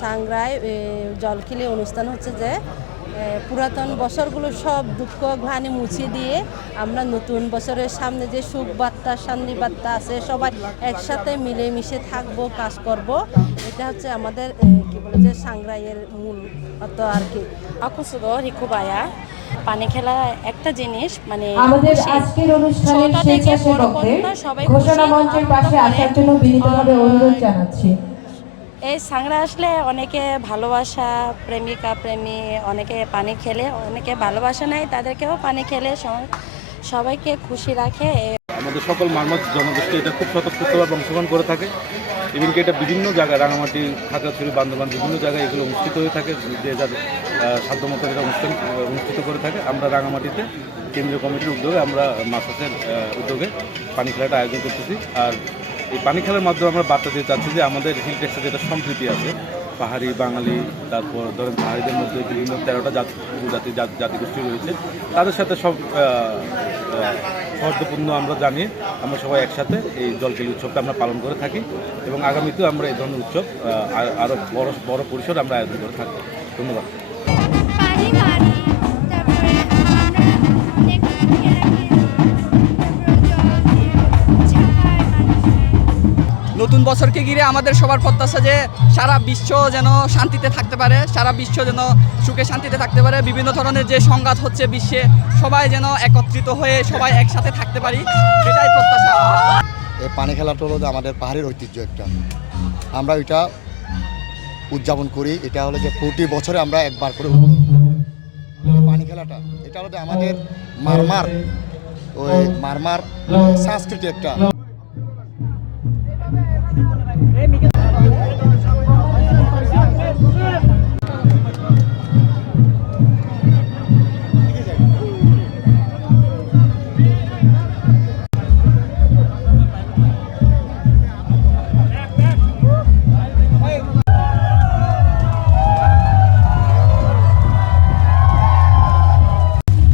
সাংরায় জলখিলি অনুষ্ঠান হচ্ছে যে পুরাতন বছরগুলো সব দুঃখ গ্লানি মুছিয়ে দিয়ে আমরা নতুন বছরের সামনে যে সুখ বার্তা শান্তি বার্তা আছে সবাই একসাথে মিলেমিশে থাকব কাজ করব। এটা হচ্ছে আমাদের কি বলে যে সাংরাইয়ের মূল অত আর কি। suka Hikubaya. পানি খেলা একটা জিনিস মানে আমাদের আজকের অনুষ্ঠানের সবাই ঘোষণা মঞ্চের পাশে আসার জন্য বিনীতভাবে অনুরোধ জানাচ্ছি। এই সাংরা আসলে অনেকে ভালোবাসা, প্রেমিকা, প্রেমী, অনেকে পানি খেলে, অনেকে ভালোবাসা নাই, তাদেরকেও পানি খেলে সবাই- সবাইকে খুশি রাখে। আমাদের সকল মারমাত জনগোষ্ঠী এটা খুব স্বতঃস্ফূর্তভাবে অংশগ্রহণ করে থাকে। এবং কি এটা বিভিন্ন জায়গায়, রাঙামাটি, খাগড়াছড়ি, বান্দরবান, বিভিন্ন জায়গায় এগুলো অনুষ্ঠিত হয়ে থাকে। যে যাদের সাধ্যমতো এটা অনুষ্ঠান অনুষ্ঠিত করে থাকে। আমরা রাঙামাটিতে কেন্দ্রীয় কমিটির উদ্যোগে আমরা মাসাসের উদ্যোগে পানি খেলাটা আয়োজন করতেছি। আর এই পানি খেলার মাধ্যমে আমরা বার্তা দিতে চাচ্ছি যে আমাদের হিল টেক্সে যেটা সম্প্রীতি আছে পাহাড়ি বাঙালি তারপর ধরেন পাহাড়িদের মধ্যে বিভিন্ন তেরোটা জাতি জাতি জাতি- জাতিগোষ্ঠী রয়েছে তাদের সাথে সব আহ, আমরা জানিয়ে আমরা সবাই একসাথে এই জলকেলি উৎসবটা আমরা পালন করে থাকি এবং আগামীতেও আমরা এই ধরনের উৎসব আরও আর- আরও বড় বড় পরিসরে আমরা আয়োজন করে থাকি। ধন্যবাদ। নতুন বছরকে ঘিরে আমাদের সবার প্রত্যাশা যে সারা বিশ্ব যেন শান্তিতে থাকতে পারে, সারা বিশ্ব যেন সুখে শান্তিতে থাকতে পারে। বিভিন্ন ধরনের যে সংঘাত হচ্ছে বিশ্বে, সবাই যেন একত্রিত হয়ে সবাই একসাথে থাকতে পারি সেটাই প্রত্যাশা। এই পানি খেলাটা হলো আমাদের পাহাড়ের ঐতিহ্য একটা। আমরা ওইটা উদযাপন করি, এটা হলো যে প্রতি বছরে আমরা একবার করে পানি খেলাটা, এটা হলো আমাদের মারমার, ওই মারমার সংস্কৃতি একটা E